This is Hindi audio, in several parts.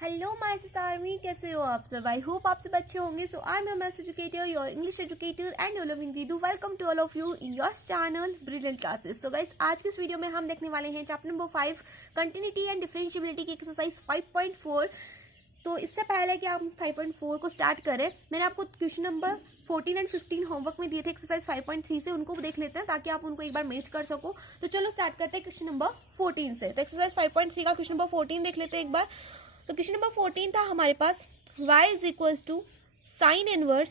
हेलो माय आर्मी, कैसे हो आप सब। आई होप आप सब अच्छे होंगे। So I am your maths educator, your English educator and your loving दीदू। Welcome to all of you in your channel brilliant classes. So guys, आज की इस वीडियो में हम देखने वाले हैं chapter number 5 continuity and differentiability की एक्सरसाइज 5.4। तो इससे पहले कि हम 5.4 को स्टार्ट करें, मैंने आपको क्वेश्चन नंबर 14 एंड 15 होमवर्क में दिए थे एक्सरसाइज 5.3 से, उनको देख लेते हैं ताकि आप उनको एक बार मैच कर सको। तो चलो स्टार्ट करते हैं क्वेश्चन नंबर 14 से। तो एक्सरसाइज 5.3 का क्वेश्चन नंबर 14 देख लेते हैं एक बार। तो क्वेश्चन नंबर 14 था हमारे पास, y is equal to sine inverse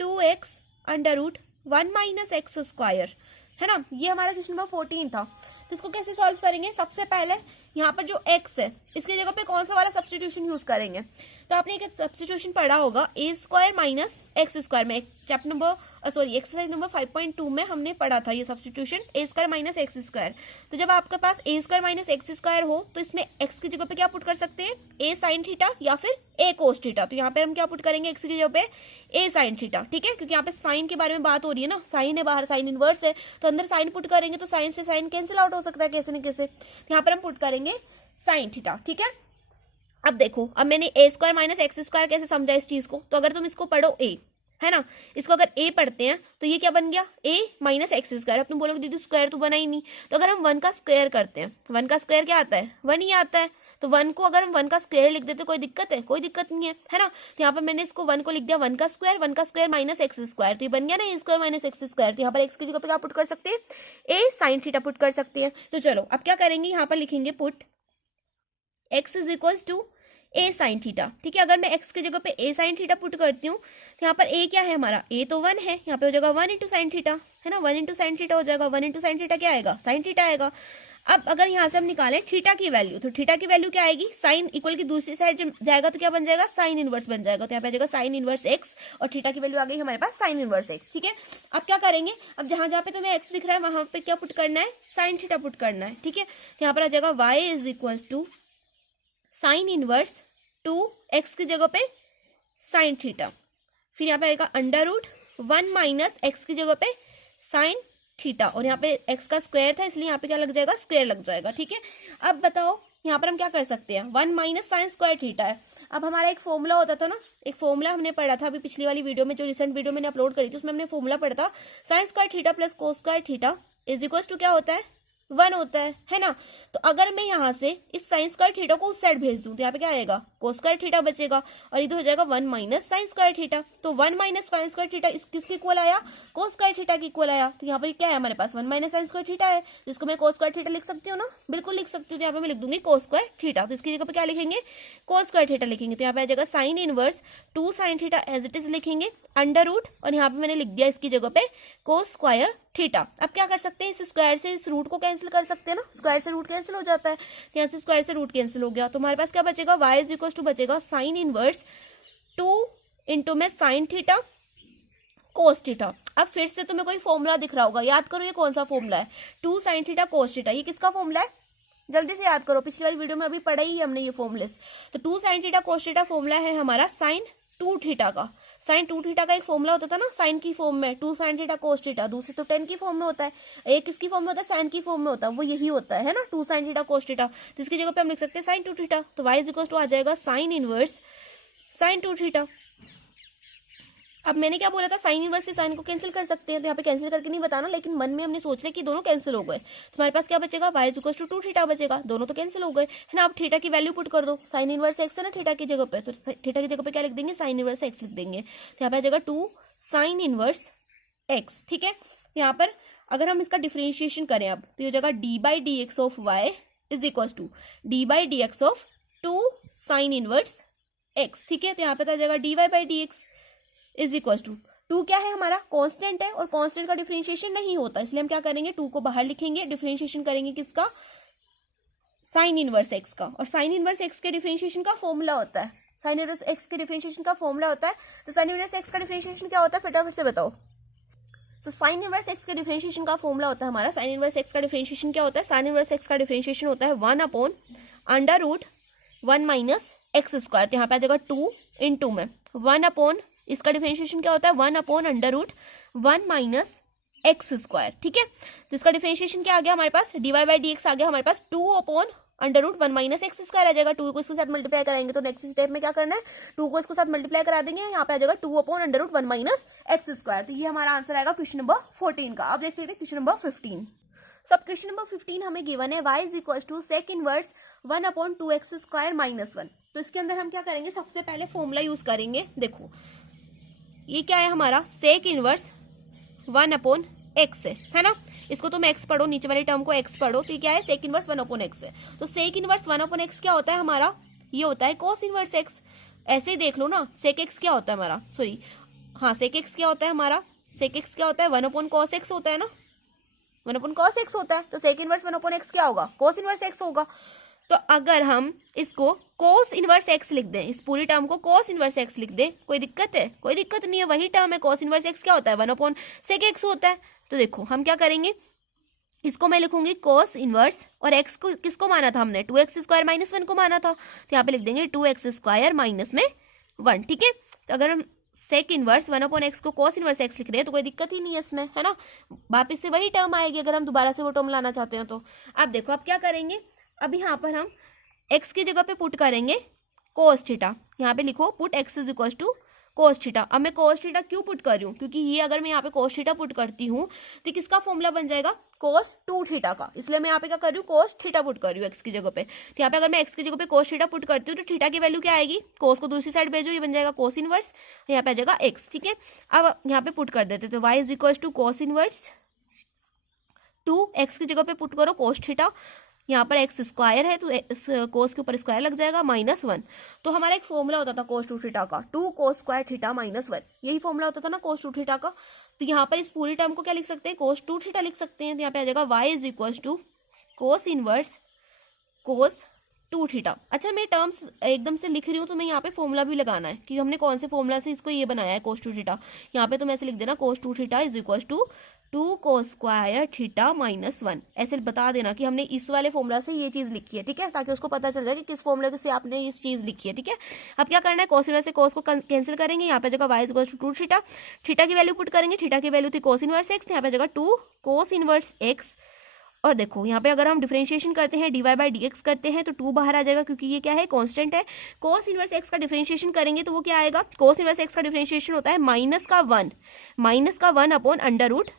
2x under root 1 minus x square, है ना। ये हमारा क्वेश्चन नंबर 14 था। तो इसको कैसे सॉल्व करेंगे, सबसे पहले यहाँ पर जो x है इसकी जगह पे कौन सा वाला सब्स्टिट्यूशन यूज करेंगे। तो आपने एक सब्स्टिट्यूशन पढ़ा होगा ए स्क्वायर माइनस एक्स स्क्वायर में, चैप्टर नंबर एक्सरसाइज नंबर 5.2 में हमने पढ़ा था ये सब्स्टिट्यूशन, ए स्क्वायर माइनस एक्स स्क्वायर। तो जब आपके पास ए स्क्वायर माइनस एक्स स्क्वायर हो तो इसमें एक्स की जगह पे क्या पुट कर सकते हैं, ए साइन थीटा या फिर ए कोस थीटा। तो यहाँ पे हम क्या पुट करेंगे, एक्स की जगह पे ए साइन थीटा, ठीक है, क्योंकि यहाँ पे साइन के बारे में बात हो रही है ना, साइन है बाहर, साइन इनवर्स है, तो अंदर साइन पुट करेंगे तो साइन से साइन कैंसिल आउट हो सकता है कैसे न कैसे। तो यहाँ पर हम पुट करेंगे साइन थीटा, ठीक है। अब देखो, अब मैंने ए स्क्वायर माइनस एक्स स्क्वायर कैसे समझा इस चीज को। तो अगर तुम इसको पढ़ो ए, है ना, इसको अगर ए पढ़ते हैं तो ये क्या बन गया, ए माइनस एक्स स्क्वायर। अब तुम बोलोगे दीदी स्क्वायर तो बना ही नहीं। तो अगर हम 1 का स्क्वायर करते हैं, 1 का स्क्वायर क्या आता है, 1 ही आता है। तो 1 को अगर हम 1 का स्क्वायर लिख देते कोई दिक्कत है, कोई दिक्कत नहीं है ना। तो यहाँ पर मैंने इसको 1 को लिख दिया 1 का स्क्वायर माइनस एक्स स्क्वायर, तो ये बन गया ना ए स्क्वायर माइनस एक्स स्क्वायर। तो यहाँ पर एक्स की जगह पे क्या पुट कर सकते हैं, ए साइन थीटा पुट कर सकते हैं। तो चलो अब क्या करेंगे, यहाँ पर लिखेंगे put x is equal to a sine theta, ठीक है। अगर मैं x की जगह पे ए साइन थीटा पुट करती हूँ तो यहाँ पर a क्या है हमारा, a तो 1 है, यहाँ पे हो जाएगा 1 इंटू साइन थीटा, है ना, 1 इंटू साइन थीटा हो जाएगा। 1 इंटू साइन थीटा क्या आएगा, साइन थीटा आएगा। अब अगर यहाँ से हम निकालें थीटा की वैल्यू, तो थीटा की वैल्यू क्या आएगी, साइन इक्वल की दूसरी साइड जाएगा तो क्या बन जाएगा, साइन इनवर्स बन जाएगा। तो यहाँ पे आ जाएगा साइन इनवर्स एक्स और थीटा की वैल्यू आ गई हमारे पास साइन इनवर्स एक्स, ठीक है। अब क्या करेंगे, अब जहां जहां पे तुम्हें एक्स दिख रहा है वहां पे क्या पुट करना है, साइन थीटा पुट करना है, ठीक है। तो यहाँ पर आ जाएगा y is equal to sine inverse 2x की जगह पे साइन थीटा, फिर यहाँ पे आएगा अंडर रूट 1 माइनस एक्स की जगह पे साइन थीटा, और यहाँ पे x का स्क्वायर था इसलिए यहाँ पे क्या लग जाएगा, स्क्वायर लग जाएगा, ठीक है। अब बताओ यहाँ पर हम क्या कर सकते हैं, 1 माइनस साइन स्क्वायर थीटा है। अब हमारा एक फॉर्मूला होता था ना, एक फॉर्मूला हमने पढ़ा था अभी पिछली वाली वीडियो में, जो रिसेंट वीडियो मैंने अपलोड करी थी उसमें हमने फॉर्मूला पढ़ा था, sine square theta plus cos square theta is equal to क्या होता है, 1 होता है ना। तो अगर मैं यहाँ से इस साइन स्क्वायर थीटा को उस साइड भेज दूं तो यहाँ पे क्या आएगा, कोस स्क्वायर थीटा बचेगा, और इधर हो जाएगा 1 माइनस साइन स्क्वायर थीटा। तो 1 माइनस साइन स्क्वायर थीटा किसके इक्वल आया, कोस स्क्वायर थीटा के इक्वल आया। तो यहाँ पर क्या है हमारे पास, 1 माइनस साइन स्क्वायर थीटा है, जिसको मैं कोस स्क्वायर थीटा लिख सकती हूँ ना, बिल्कुल लिख सकती हूँ। तो यहाँ पे मैं लिख दूंगी कोस स्क्वायर थीटा, तो इसकी जगह पे क्या लिखेंगे, कोस स्क्वायर थीटा लिखेंगे। तो यहाँ पे आ जाएगा sine inverse 2 sine theta as it is लिखेंगे, अंडर रूट, और यहाँ पे मैंने लिख दिया इसकी जगह पे कोस स्क्वायर थीटा। अब क्या कर सकते हैं, इस स्क्वायर से इस रूट को कैंसिल कर सकते हैं ना, स्क्वायर से रूट कैंसिल हो जाता है, तो यहाँ से स्क्वायर से रूट कैंसिल हो गया। तो हमारे पास क्या बचेगा, y इज इक्वल टू बचेगा साइन इनवर्स 2 इंटू में साइन थीटा कोस थीटा। अब फिर से तुम्हें कोई फॉर्मूला दिख रहा होगा, याद करो ये कौन सा फॉर्मूला है, 2 साइन थीटा कोस थीटा, ये किसका फॉर्मूला है, जल्दी से याद करो, पिछली वाली वीडियो में अभी पढ़ा ही हमने ये फॉर्मूलेस। तो 2 sine theta cos theta formula है हमारा साइन 2 थीटा का। साइन 2 थीटा का एक फॉर्मूला होता था ना साइन की फॉर्म में, 2 साइन थीटा कोस थीटा, दूसरे तो 10 की फॉर्म में होता है, एक किसकी फॉर्म में होता है, साइन की फॉर्म में होता है, वो यही होता है ना, 2 साइन थीटा कोस थीटा। तो इसकी जगह पे हम लिख सकते हैं साइन 2 थीटा। तो y इज इक्वल टू आ जाएगा साइन इनवर्स साइन 2 थीटा। अब मैंने क्या बोला था, साइन इनवर्स से साइन को कैंसिल कर सकते हैं, तो यहाँ पे कैंसिल करके नहीं बताना, लेकिन मन में हमने सोच लिया कि दोनों कैंसिल हो गए। तो हमारे पास क्या बचेगा, y is equal to 2 theta बचेगा, दोनों तो कैंसिल हो गए, है ना। अब थीटा की वैल्यू पुट कर दो, साइन इनवर्स एक्स है ना थीटा की जगह पे, तो थीटा की जगह पे क्या लिख देंगे, साइन इनवर्स एक्स लिख देंगे। तो यहाँ पे आ जाएगा 2 साइन इनवर्स एक्स, ठीक है। यहाँ पर अगर हम इसका डिफ्रेंशिएशन करें अब, तो ये हो जाएगा d by d x of y is equal to d by d x of 2 sine inverse x, ठीक है। तो यहाँ पे आ जाएगा d y by d x is equal to 2 क्या है हमारा, कांस्टेंट है, और कांस्टेंट का डिफरेंशिएशन नहीं होता, इसलिए हम क्या करेंगे, 2 को बाहर लिखेंगे, डिफरेंशिएशन करेंगे किसका, साइन इनवर्स एक्स का। और साइन इनवर्स एक्स के डिफरेंशिएशन का फॉर्मूला होता है, साइन इनवर्स एक्स के डिफरेंशिएशन का फॉर्मूला होता है। तो साइन इनवर्स एक्स का डिफरेंशिएशन क्या होता है, फटाफट से बताओ। सो साइन इनवर्स एक्स के डिफरेंशिएशन का फॉर्मूला होता है हमारा, साइन इनवर्स एक्स का डिफरेंशिएशन क्या होता है, साइन इनवर्स एक्स का डिफरेंशिएशन होता है 1 upon under root 1 minus x square. तो यहाँ पे आ जाएगा 2 इंटू में 1 अपॉन, इसका डिफरेंशिएशन क्या होता है, 1 upon under root 1 minus x square, ठीक है। तो इसका डिफरेंशिएशन क्या आ गया हमारे पास, d y by d x आ गया हमारे पास 2 upon under root 1 minus x square आ जाएगा। 2 को इसके साथ मल्टीप्लाई कराएंगे तो नेक्स्ट स्टेप में क्या करना है, 2 को इसके साथ मल्टीप्लाई करा देंगे, यहाँ पे आ जाएगा 2 upon under root 1 minus x square. तो ये हमारा आंसर आएगा क्वेश्चन नंबर 14 का। अब देखते हैं क्वेश्चन नंबर 15। सब क्वेश्चन नंबर 15 हमें गिवन है y is equal to sec inverse 1 upon 2x square minus 1। तो इसके अंदर हम क्या करेंगे, सबसे पहले फॉर्मूला यूज करेंगे। देखो ये क्या है हमारा, सेक इनवर्स 1 अपॉन एक्स है ना, इसको तुम एक्स पढ़ो, नीचे वाली टर्म को एक्स पढ़ो। तो क्या है, सेक इनवर्स 1 अपॉन एक्स है। तो सेक इनवर्स 1 अपॉन एक्स क्या होता है हमारा, ये होता है कोस इनवर्स एक्स। ऐसे ही देख लो ना, सेक एक्स क्या होता है हमारा, सॉरी हाँ सेक एक्स क्या होता है हमारा, सेक एक्स क्या होता है, 1 अपॉन कॉस एक्स होता है ना, 1 अपॉन कॉस एक्स होता है। तो सेक इनवर्स 1 अपॉन एक्स क्या होगा, कोस इनवर्स एक्स होगा। तो अगर हम इसको कोस इनवर्स एक्स लिख दें, इस पूरी टर्म को कोस इनवर्स एक्स लिख दें, कोई दिक्कत है, कोई दिक्कत नहीं है, वही टर्म है। कोस इनवर्स एक्स क्या होता है, 1 अपॉन सेक एक्स होता है। तो देखो हम क्या करेंगे, इसको मैं लिखूंगी कोस इनवर्स, और एक्स को किसको माना था हमने, 2x स्क्वायर माइनस 1 को माना था। तो यहाँ पे लिख देंगे 2x स्क्वायर माइनस में 1, ठीक है। तो अगर हम सेक इनवर्स 1 अपॉन एक्स को कोस इनवर्स एक्स लिख रहे हैं तो कोई दिक्कत ही नहीं है इसमें, है ना, वापिस से वही टर्म आएगी अगर हम दोबारा से वो टर्म लाना चाहते हैं तो। अब देखो अब क्या करेंगे, अब यहाँ पर हम एक्स की जगह पे पुट करेंगे कोस थीटा। यहाँ पे लिखो put x is equal to cos theta. अब मैं कोस थीटा क्यों पुट कर रही हूँ, क्योंकि ये अगर मैं यहाँ पे कोस थीटा पुट करती हूँ तो किसका फॉर्मूला बन जाएगा, कोस 2 थीटा का। इसलिए मैं यहाँ पे क्या कर रही हूँ, कोस थीटा पुट कर रही हूँ एक्स की जगह पे। तो यहाँ पे अगर मैं एक्स की जगह पे कोस थीटा पुट करती हूँ तो थीटा की वैल्यू क्या आएगी, कोस को दूसरी साइड भेजो, ये बन जाएगा कोस इनवर्स, यहाँ पे आ जाएगा एक्स, ठीक है। अब यहाँ पे पुट कर देते तो y is equal to cos inverse 2, x की जगह पे पुट करो कोस थीटा, यहाँ पर एक्स स्क्वायर है तो इस कोस के ऊपर स्क्वायर लग जाएगा माइनस 1। तो हमारा एक फॉर्मूला होता था कोस 2 थीटा का, 2 कोस स्क्वायर थीटा माइनस 1, यही फॉर्मूला होता था ना कोस 2 थीटा का। तो यहाँ पर इस पूरी टर्म को क्या लिख सकते हैं, कोस 2 थीटा लिख सकते हैं। तो यहाँ पे आ जाएगा y is equal to cos inverse cos 2 theta. अच्छा मैं टर्म्स एकदम से लिख रही हूँ तो मैं यहाँ पे फॉर्मूला भी लगाना है कि हमने कौन से फॉर्मूला से इसको ये बनाया है कोस 2 थीटा। यहाँ पे तुम ऐसे लिख देना cos 2 theta is equal to 2 cos square theta minus 1, ऐसे बता देना कि हमने इस वाले फॉर्मूला से ये चीज लिखी है, ठीक है, ताकि उसको पता चल जाए कि किस फॉर्मूले से आपने इस चीज लिखी है, ठीक है। अब क्या करना है, कोस इनवर्स से कोस को कैंसिल करेंगे, यहाँ पे जगह y is equal to 2 theta, theta की वैल्यू पुट करेंगे, थीटा की वैल्यू थी कोस इनवर्स एक्स, यहाँ पे जगह 2 कोस इनवर्स एक्स। और देखो यहाँ पे अगर हम डिफरेंशिएशन करते हैं dy बाई डी एक्स करते हैं तो 2 बाहर आ जाएगा क्योंकि ये क्या है, कांस्टेंट है। कोस इनवर्स एक्स का डिफरेंशिएशन करेंगे तो वो क्या आएगा, कोस इनवर्स एक्स का डिफरेंशिएशन होता है माइनस का 1 upon under root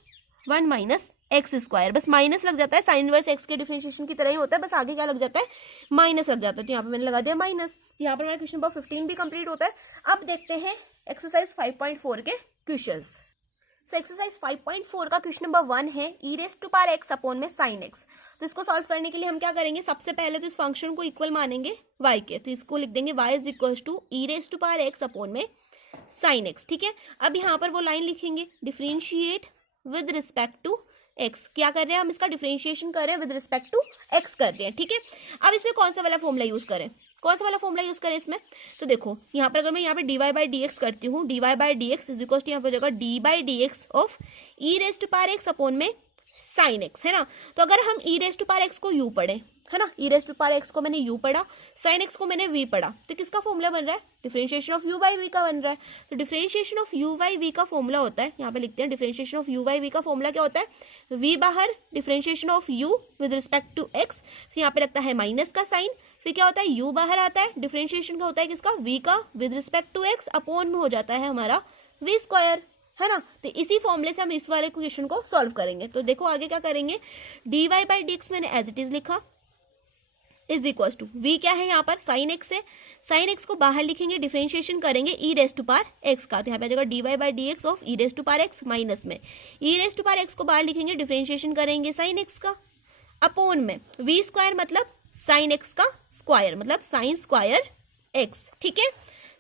1 minus x square, बस माइनस लग जाता है, साइन इनवर्स एक्स के डिफरेंशिएशन की तरह ही होता है, बस आगे क्या लग जाता है, माइनस लग जाता है। तो यहाँ पे मैंने लगा दिया माइनस। यहाँ पर हमारा क्वेश्चन नंबर 15 भी कंप्लीट होता है। अब देखते हैं एक्सरसाइज 5.4 के क्वेश्चंस। सो एक्सरसाइज 5.4 का क्वेश्चन नंबर 1 है e raise to power x upon में साइन एक्स। तो इसको सॉल्व करने के लिए हम क्या करेंगे, सबसे पहले तो इस फंक्शन को इक्वल मानेंगे y के, तो इसको लिख देंगे y is equal to e raise to power x upon में साइन एक्स, ठीक है। अब यहाँ पर वो लाइन लिखेंगे differentiate with respect to x, क्या कर रहे हैं हम, इसका डिफरेंशिएशन कर रहे हैं विद रिस्पेक्ट टू एक्स कर रहे हैं, ठीक है। अब इसमें कौन सा वाला फॉर्मूला यूज करें, कौन सा वाला फॉर्मूला यूज करें इसमें, तो देखो यहाँ पर अगर मैं यहाँ पे dy बाई डी एक्स करती हूँ, dy by d x is equal to यहाँ पर जगह d by d x of e raise to power x upon में साइन एक्स, है ना। तो अगर हम e raise to power x को यू पढ़े, है ना, e raise to power x को मैंने यू पढ़ा, साइन एक्स को मैंने वी पढ़ा, तो किसका फॉर्मूला बन रहा है, differentiation of u by v का बन रहा है। तो differentiation of u by v का फॉर्मूला होता है, यहाँ पे लिखते हैं differentiation of u by v का फॉर्मूला क्या होता है, वी बाहर differentiation of u with respect to x, फिर यहाँ पे लगता है माइनस का साइन, फिर क्या होता है u बाहर आता है, डिफरेंशिएशन का होता है किसका, v का विद रिस्पेक्ट टू x, अपॉन में हो जाता है हमारा v स्क्वायर, है ना। तो इसी फॉर्मूले से हम इस वाले क्वेश्चन को सॉल्व करेंगे। तो देखो आगे क्या करेंगे, dy बाई डी एक्स मैंने एज इट इज लिखा इज इक्वल टू v क्या है यहाँ पर साइन एक्स है, साइन एक्स को बाहर लिखेंगे, डिफरेंशिएशन करेंगे e raise to power x का, तो यहाँ पे आ जाएगा dy by d x of e raise to power x minus में e raise to power x को बाहर लिखेंगे, डिफरेंशिएशन करेंगे साइन एक्स का, अपॉन में v स्क्वायर मतलब साइन एक्स का स्क्वायर मतलब साइन स्क्वायर एक्स, ठीक है,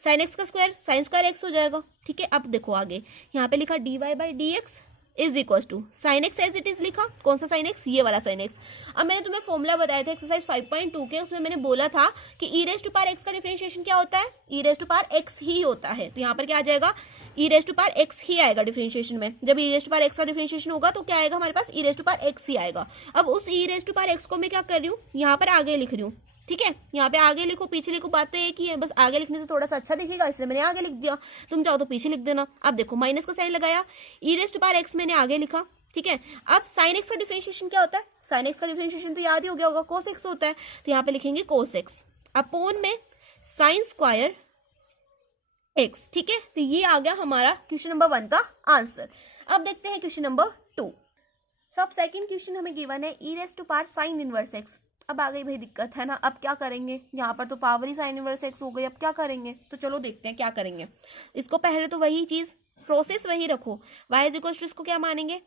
साइन एक्स का स्क्वायर साइन स्क्वायर एक्स हो जाएगा, ठीक है। अब देखो आगे यहाँ पे लिखा dy by d x is equal to sine x as it is लिखा, कौन सा साइन एक्स, ये वाला साइन एक्स। अब मैंने तुम्हें फॉर्मूला बताया था एक्सरसाइज 5.2 के, उसमें मैंने बोला था कि ई रेस टू पावर एक्स का डिफरेंशिएशन क्या होता है, e raise to power x ही होता है। तो यहाँ पर क्या आ जाएगा, ई रेस टू पावर एक्स ही आएगा डिफरेंशिएशन में। जब ई रेस टू पावर एक्स का डिफरेंशिएशन होगा तो क्या आएगा हमारे पास, ई रेस टू पावर एक्स ही आएगा। अब उस ई रेस टू पावर एक्स को मैं क्या कर रही हूँ, यहाँ पर आगे लिख रही हूँ, ठीक है। यहाँ पे आगे लिखो पीछे लिखो, बात तो एक ही है, बस आगे लिखने से थोड़ा सा अच्छा दिखेगा इसलिए मैंने आगे लिख दिया, तुम चाहो तो पीछे लिख देना। अब देखो माइनस का साइन लगाया, ई रेस टू पावर एक्स मैंने आगे लिखा, ठीक है। अब साइन एक्स का डिफरेंशिएशन क्या होता है, साइन एक्स का डिफरेंशिएशन तो याद ही हो गया होगा, कोस एक्स होता है। तो यहाँ पे लिखेंगे कोस एक्स अपॉन में साइन स्क्वायर एक्स। ठीक है, तो ये आ गया हमारा क्वेश्चन नंबर 1 का आंसर। अब देखते हैं क्वेश्चन नंबर 2। सब सेकंड क्वेश्चन हमें गिवन है e raise to power sine inverse x. अब आ गई भाई दिक्कत है ना, अब क्या करेंगे, यहाँ पर तो पावर ही साइन इनवर्स एक्स हो गई, अब क्या करेंगे, तो चलो देखते हैं क्या करेंगे। इसको पहले तो वही चीज प्रोसेस वही रखो, वाई इज इक्वल टू इसको क्या मानेंगे,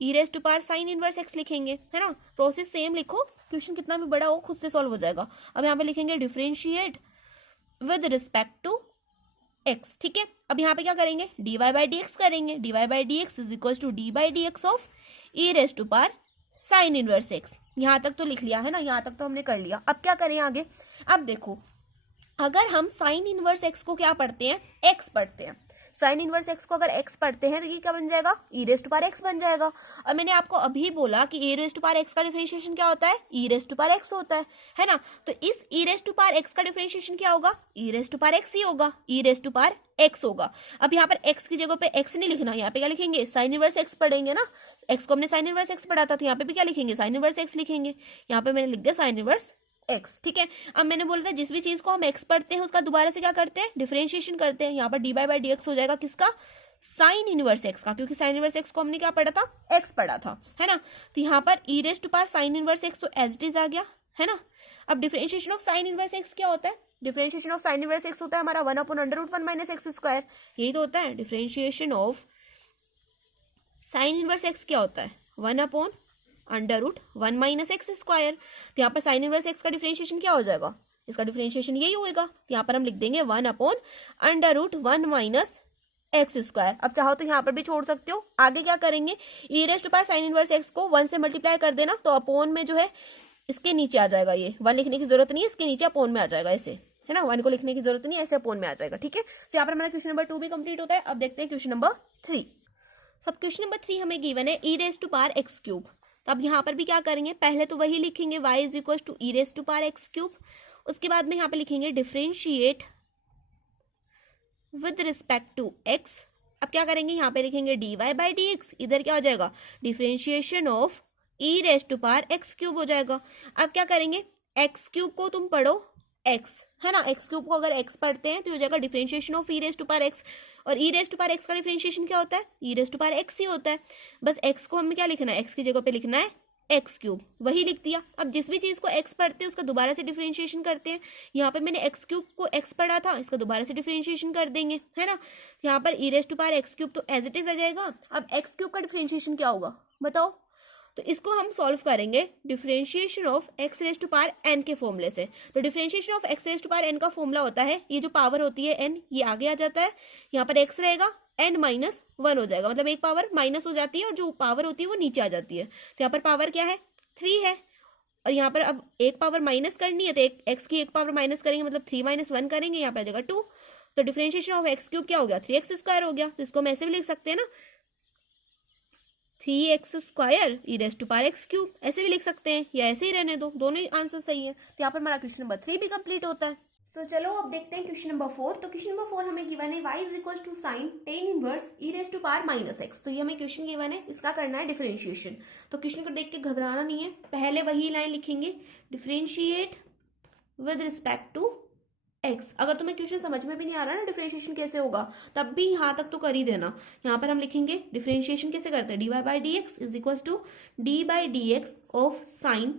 e raise to power sine inverse x लिखेंगे, है ना, प्रोसेस सेम लिखो, क्वेश्चन कितना भी बड़ा हो खुद से सॉल्व हो जाएगा। अब यहाँ पे लिखेंगे differentiate with respect to x. ठीक है, अब यहाँ पे क्या करेंगे, d y by d x करेंगे, d y by d x is equal to d by d x of e raise to power sine inverse x. यहाँ तक तो लिख लिया है ना, यहाँ तक तो हमने कर लिया। अब क्या करें आगे, अब देखो अगर हम साइन इनवर्स एक्स को क्या पढ़ते हैं, एक्स पढ़ते हैं, साइन इनवर्स एक्स को अगर एक्स पढ़ते हैं तो ये क्या बन जाएगा, ई रेज टू पावर एक्स बन जाएगा। और मैंने आपको अभी बोला कि ए रेज टू पावर एक्स का डिफरेंशिएशन क्या होता है, e raise to power x होता है ना। तो इस ई रेज टू पावर एक्स का डिफरेंशिएशन क्या होगा, ई रेज टू पावर एक्स ही होगा, ई रेज टू पावर एक्स होगा। अब यहाँ पर एक्स की जगह पे एक्स नहीं लिखना, यहाँ पे क्या लिखेंगे, साइन इनवर्स एक्स पढ़ेंगे ना, एक्स को हमने साइन इनवर्स एक्स पढ़ा था, तो यहाँ पे भी क्या लिखेंगे, साइन इनवर्स एक्स लिखेंगे। यहाँ पे मैंने लिख दिया साइन इनवर्स एक्स। ठीक है, अब मैंने बोला था जिस भी चीज को हम एक्स पढ़ते हैं उसका दोबारा से क्या करते हैं, डिफरेंशिएशन करते हैं। यहाँ पर डी बाई डी एक्स हो जाएगा किसका, साइन इनवर्स एक्स का, क्योंकि साइन इनवर्स एक्स को हमने क्या पढ़ा था, एक्स पढ़ा था, है ना। तो यहाँ पर e raise to power sine inverse x तो एज इट इज आ गया, है ना। अब differentiation of sine inverse x क्या होता है, differentiation of sine inverse x होता है हमारा 1/√1 माइनस एक्स स्क्वायर, यही तो होता है differentiation of sine inverse x. क्या होता है, 1/√1 माइनस एक्स स्क्वायर। तो यहाँ पर साइन इनवर्स एक्स का डिफरेंशिएशन क्या हो जाएगा, इसका डिफरेंशिएशन यही होएगा, तो यहाँ पर हम लिख देंगे 1/√1 माइनस एक्स स्क्वायर। अब चाहो तो यहाँ पर भी छोड़ सकते हो। आगे क्या करेंगे, e raise to power sine inverse x को 1 से मल्टीप्लाई कर देना, तो अपॉन में जो है इसके नीचे आ जाएगा, ये 1 लिखने की जरूरत नहीं है, इसके नीचे अपॉन में आ जाएगा ऐसे, है ना, 1 को लिखने की जरूरत नहीं है, ऐसे अपॉन में आ जाएगा। ठीक है, तो यहाँ पर हमारा क्वेश्चन नंबर 2 भी कंप्लीट होता है। अब देखते हैं क्वेश्चन नंबर 3। सब क्वेश्चन नंबर 3 हमें गिवन है e raise to power x cube. तो अब यहाँ पर भी क्या करेंगे, पहले तो वही लिखेंगे y is equal to e raise to power x cube, उसके बाद में यहाँ पे लिखेंगे differentiate with respect to x। अब क्या करेंगे, यहाँ पे लिखेंगे d y by d x, इधर क्या हो जाएगा, differentiation of e raise to power x cube हो जाएगा। अब क्या करेंगे, एक्स क्यूब को तुम पढ़ो एक्स, है ना, एक्स क्यूब को अगर एक्स पढ़ते हैं तो हो जाएगा differentiation of e raise to power x, और e raise to power x का डिफरेंशिएशन क्या होता है, e raise to power x ही होता है। बस एक्स को हमें क्या लिखना है, एक्स की जगह पे लिखना है एक्स क्यूब, वही लिख दिया। अब जिस भी चीज को एक्स पढ़ते हैं उसका दोबारा से डिफरेंशिएशन करते हैं। यहाँ पे मैंने एक्स क्यूब को एक्स पढ़ा था, इसका दोबारा से डिफरेंशिएशन कर देंगे, है ना। यहाँ पर e raise to power x cube तो एज इट इज आ जाएगा। अब एक्स क्यूब का डिफरेंशिएशन क्या होगा बताओ, तो इसको हम सॉल्व करेंगे differentiation of x raise to power n के फॉर्मूले से। तो differentiation of x raise to power n का फॉर्मूला होता है, ये जो पावर होती है एन, ये आगे आ जाता है, यहाँ पर एक्स रहेगा, एन माइनस 1 हो जाएगा, मतलब एक पावर माइनस हो जाती है और जो पावर होती है वो नीचे आ जाती है। तो यहाँ पर पावर क्या है, 3 है, और यहाँ पर अब एक पावर माइनस करनी है तो एक एक्स की एक पावर माइनस करेंगे, मतलब 3 - 1 करेंगे, यहाँ पे आ जाएगा 2। तो डिफरेंशिएशन ऑफ एक्स क्यूब क्या हो गया, 3x स्क्वायर हो गया। तो इसको हम ऐसे भी लिख सकते हैं ना, 3x square e raise to power x cube, ऐसे भी लिख सकते हैं, या ऐसे ही रहने दो, दोनों ही आंसर सही है। तो यहाँ पर हमारा क्वेश्चन नंबर 3 भी कंप्लीट होता है। सो चलो अब देखते हैं क्वेश्चन नंबर 4। तो क्वेश्चन नंबर 4 हमें गिवन है y is equal to sine tan inverse e raise to power minus x. तो ये हमें क्वेश्चन गिवन है, इसका करना है डिफरेंशिएशन। तो क्वेश्चन को देख के घबराना नहीं है, पहले वही लाइन लिखेंगे, differentiate with respect to x. अगर तुम्हें क्वेश्चन समझ में भी नहीं आ रहा ना डिफरेंशिएशन कैसे होगा, तब भी यहाँ तक तो कर ही देना। यहाँ पर हम लिखेंगे डिफरेंशिएशन कैसे करते हैं, d y by d x is equal to d by d x of sine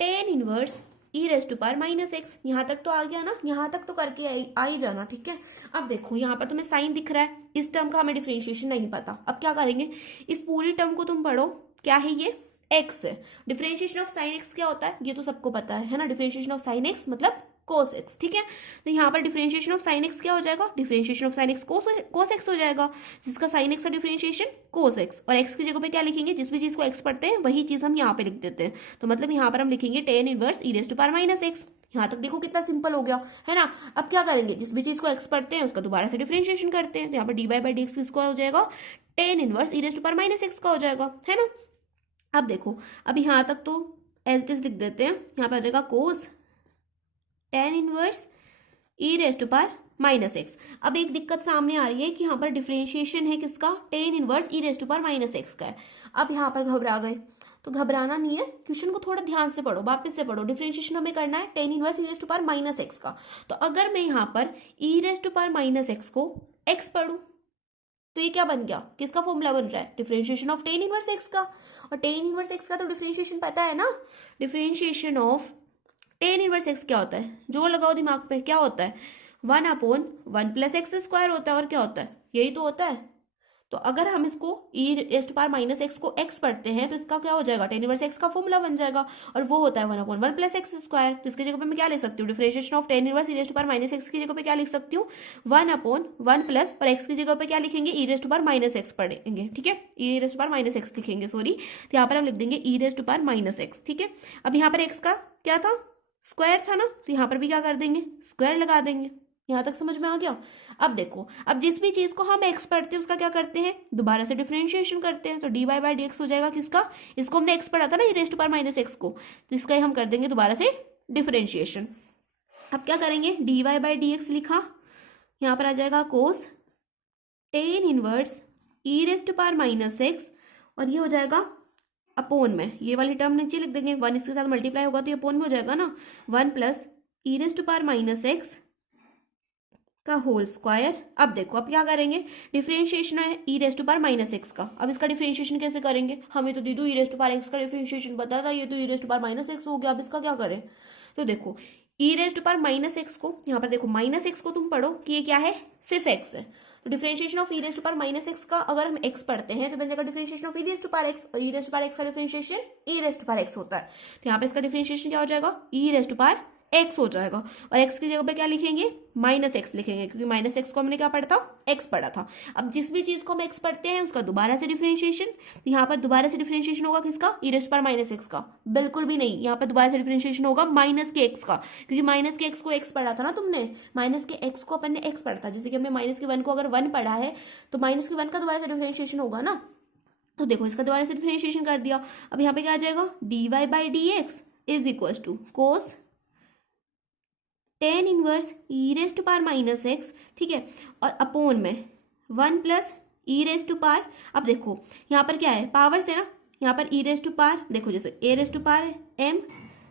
tan inverse e raise to power minus x. यहाँ तक तो आ गया ना, यहाँ तक तो करके आ ही जाना। ठीक है, अब देखो यहाँ पर तुम्हें साइन दिख रहा है, इस टर्म का हमें डिफरेंशिएशन नहीं पता। अब क्या करेंगे, इस पूरी टर्म को तुम पढ़ो, क्या है ये, एक्स है। डिफरेंशिएशन ऑफ साइन एक्स क्या होता है, ये तो सबको पता है ना, डिफरेंशिएशन ऑफ साइन एक्स मतलब कोस एक्स। ठीक है, तो यहाँ पर डिफरेंशिएशन ऑफ साइन एक्स क्या हो जाएगा, differentiation of sine x cos x हो जाएगा, जिसका साइन एक्स का डिफरेंशिएशन कोस एक्स, और एक्स की जगह पे क्या लिखेंगे, जिस भी चीज को एक्स पढ़ते हैं वही चीज हम यहाँ पे लिख देते हैं। तो मतलब यहाँ पर हम लिखेंगे tan inverse e raise to power minus x. यहाँ तक देखो कितना सिंपल हो गया, है ना। अब क्या करेंगे, जिस भी चीज को एक्स पढ़ते हैं उसका दोबारा से डिफरेंशिएशन करते हैं। तो यहाँ पर d y by d x किसका हो जाएगा, tan inverse e raise to power minus x का हो जाएगा, है ना। अब देखो, अब यहाँ तक तो एज इट इज लिख देते हैं, यहाँ पे आ जाएगा cos tan inverse e raise to power minus x. अब एक दिक्कत सामने आ रही है कि यहाँ पर डिफरेंशिएशन है किसका, tan inverse e raise to power minus x का है। अब यहाँ पर घबरा गए तो घबराना नहीं है, क्वेश्चन को थोड़ा ध्यान से पढ़ो, वापस से पढ़ो। डिफरेंशिएशन हमें करना है tan inverse e raise to power minus x का। तो अगर मैं यहाँ पर e raise to power minus x को एक्स पढ़ूं तो ये क्या बन गया, किसका फॉर्मूला बन रहा है, differentiation of tan inverse x का। और टेन इनवर्स एक्स का तो डिफरेंशिएशन पता है ना, differentiation of tan inverse x क्या होता है, जोर लगाओ दिमाग पे, क्या होता है, 1/1 प्लस एक्स स्क्वायर होता है। और क्या होता है, यही तो होता है। तो अगर हम इसको e raise to power minus x को एक्स पढ़ते हैं तो इसका क्या हो जाएगा, टेन इनवर्स एक्स का फॉर्मूला बन जाएगा, और वो होता है 1/1 प्लस एक्स स्क्वायर। तो इसकी जगह पे मैं क्या लिख सकती हूँ, differentiation of tan inverse e raise to power minus x की जगह पे क्या लिख सकती हूँ, 1/1 प्लस, और एक्स की जगह पे क्या लिखेंगे, e raise to power minus x पढ़ेंगे, ठीक है, e raise to power minus x लिखेंगे, सॉरी। तो यहाँ पर हम लिख देंगे e raise to power minus x, ठीक है। अब यहाँ पर एक्स का क्या था, स्क्वायर था ना, तो यहाँ पर भी क्या कर देंगे, स्क्वायर लगा देंगे। यहाँ तक समझ में आ गया। अब देखो, अब जिस भी चीज को हम एक्स पढ़ते हैं उसका क्या करते हैं, दोबारा से डिफरेंशिएशन करते हैं। तो d y by d x हो जाएगा किसका, इसको हमने एक्स पढ़ा था ना, e raise to power minus x को, तो इसका ही हम कर देंगे दोबारा से डिफरेंशिएशन। अब क्या करेंगे, d y by d x लिखा, यहाँ पर आ जाएगा cos tan inverse e raise to power minus x, और ये हो जाएगा अपोन में, ये वाली टर्म नीचे लिख देंगे, 1 इसके साथ मल्टीप्लाई होगा तो ये अपोन में हो जाएगा ना, 1 plus e raise to power minus x का होल स्क्वायर। अब देखो, अब क्या करेंगे, डिफरेंशिएशन है e raise to power minus x का। अब इसका डिफरेंशिएशन कैसे करेंगे, हमें तो दीदू e raise to power x का डिफरेंशिएशन पता था, ये तो e raise to power minus x हो गया। अब इसका क्या करें, तो देखो e raise to power minus x को, यहाँ पर देखो माइनस एक्स को तुम पढ़ो कि ये क्या है, सिर्फ एक्स है। तो differentiation of e raise to power minus x का अगर हम एक्स पढ़ते हैं तो बन जाएगा differentiation of e raise to power x, और e raise to power x का differentiation e raise to power x होता है। तो यहाँ पे इसका डिफरेंशिएशन क्या हो जाएगा, e raise to power x हो जाएगा, और एक्स की जगह पे क्या लिखेंगे, माइनस एक्स लिखेंगे, क्योंकि माइनस एक्स को हमने क्या पढ़ा था, एक्स पढ़ा था। अब जिस भी चीज को हम एक्स पढ़ते हैं उसका दोबारा से डिफरेंशिएशन, तो यहाँ पर दोबारा से डिफरेंशिएशन होगा किसका, e raise to power minus x का, बिल्कुल भी नहीं, यहाँ पर दोबारा से डिफरेंशिएशन होगा माइनस के एक्स का, क्योंकि माइनस के एक्स को एक्स पढ़ा था ना तुमने, माइनस के एक्स को अपन ने एक्स पढ़ा था, जैसे कि हमने माइनस के 1 को अगर 1 पढ़ा है तो माइनस के 1 का दोबारा से डिफरेंशिएशन होगा ना। तो देखो इसका दोबारा से डिफरेंशिएशन कर दिया। अब यहाँ पे क्या आ जाएगा, d y by d x is equal to cos tan inverse e raise to power minus x, ठीक है, और अपोन में 1 plus e raise to power. अब देखो यहाँ पर क्या है, पावर से ना, यहाँ पर ई रेज़ टू पावर, देखो जैसे a raise to power m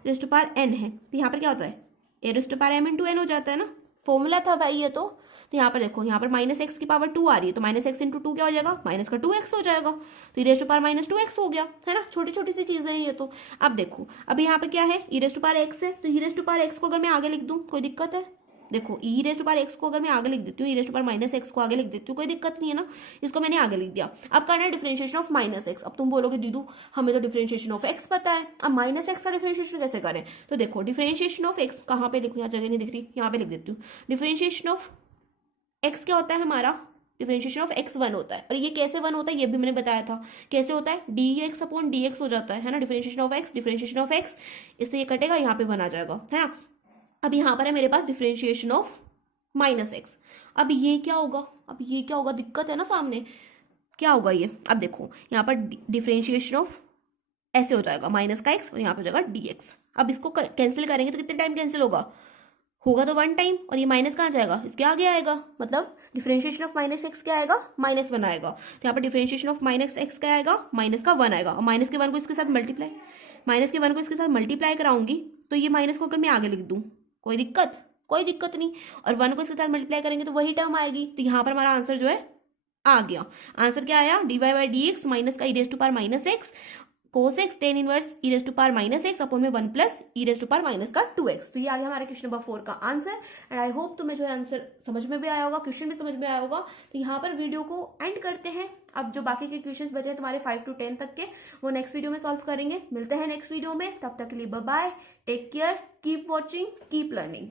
raise to power n है, तो यहाँ पर क्या होता है, a raise to power m into n हो जाता है ना, फॉर्मूला था भाई ये तो। यहाँ पर देखो, यहाँ पर माइनस एक्स की पावर 2 आ रही है, तो माइनस एक्स इंटू 2 क्या हो जाएगा, माइनस का 2x हो जाएगा, तो e raise to power minus 2x हो गया, है ना, छोटी छोटी सी चीजें हैं ये तो। अब देखो, अब यहाँ पे क्या है, e raise to power x है, तो e raise to power x को अगर मैं आगे लिख दूँ कोई दिक्कत है, देखो e raise to power x को अगर मैं आगे लिख देती हूँ, e raise to power minus x को आगे लिख देती हूँ, कोई दिक्कत नहीं है ना, इसको मैंने आगे लिख दिया। अब करना है डिफरेंशिएशन ऑफ माइनस एक्स। अब तुम बोलोगे दीदू हमें तो डिफरेंशिएशन ऑफ एक्स पता है, अब माइनस एक्स का डिफरेंशिएशन कैसे करें, तो देखो डिफरेंशिएशन ऑफ एक्स कहाँ पे लिखूँ, यहाँ जगह नहीं दिख रही, यहाँ पे लिख देती हूँ। डिफरेंशिएशन ऑफ एक्स क्या होता है हमारा, डिफरेंशिएशन ऑफ एक्स 1 होता है, और ये कैसे 1 होता है ये भी मैंने बताया था, कैसे होता है, D x upon D x हो जाता है ना, डिफरेंशिएशन ऑफ एक्स, इससे ये कटेगा, यहाँ पे 1 आ जाएगा, है ना। अब यहाँ पर है मेरे पास डिफरेंशिएशन ऑफ माइनस एक्स। अब ये क्या होगा, अब ये क्या होगा, दिक्कत है ना सामने, क्या होगा ये, अब देखो यहाँ पर डिफरेंशिएशन ऑफ ऐसे हो जाएगा, माइनस का एक्स और यहाँ पर हो जाएगा डी एक्स। अब इसको कैंसिल करेंगे तो कितने टाइम कैंसिल होगा तो 1 टाइम, और ये माइनस कहाँ जाएगा, इसके आगे आएगा, मतलब डिफरेंशिएशन ऑफ माइनस एक्स क्या आएगा, -1 आएगा। तो यहाँ पर डिफरेंशिएशन ऑफ माइनस एक्स क्या आएगा, माइनस का 1 आएगा, और माइनस के 1 को इसके साथ मल्टीप्लाई, माइनस के 1 को इसके साथ मल्टीप्लाई कराऊंगी, तो ये माइनस को अगर मैं आगे लिख दूँ कोई दिक्कत नहीं, और 1 को इसके साथ मल्टीप्लाई करेंगे तो वही टर्म आएगी। तो यहाँ पर हमारा आंसर जो है आ गया। आंसर क्या आया, d y by d x minus का e raise to power minus x cos x tan inverse e raise to power minus x upon में 1 plus e raise to power minus का 2x। तो ये आ गया हमारे क्वेश्चन नंबर 4 का आंसर। एंड आई होप तुम्हें जो है आंसर समझ में भी आया होगा, क्वेश्चन भी समझ में आया होगा। तो यहाँ पर वीडियो को एंड करते हैं। अब जो बाकी के क्वेश्चंस बचे हैं तुम्हारे 5 to 10 तक के, वो नेक्स्ट वीडियो में सॉल्व करेंगे। मिलते हैं नेक्स्ट वीडियो में, तब तक के लिए bye bye, take care, keep watching, keep learning.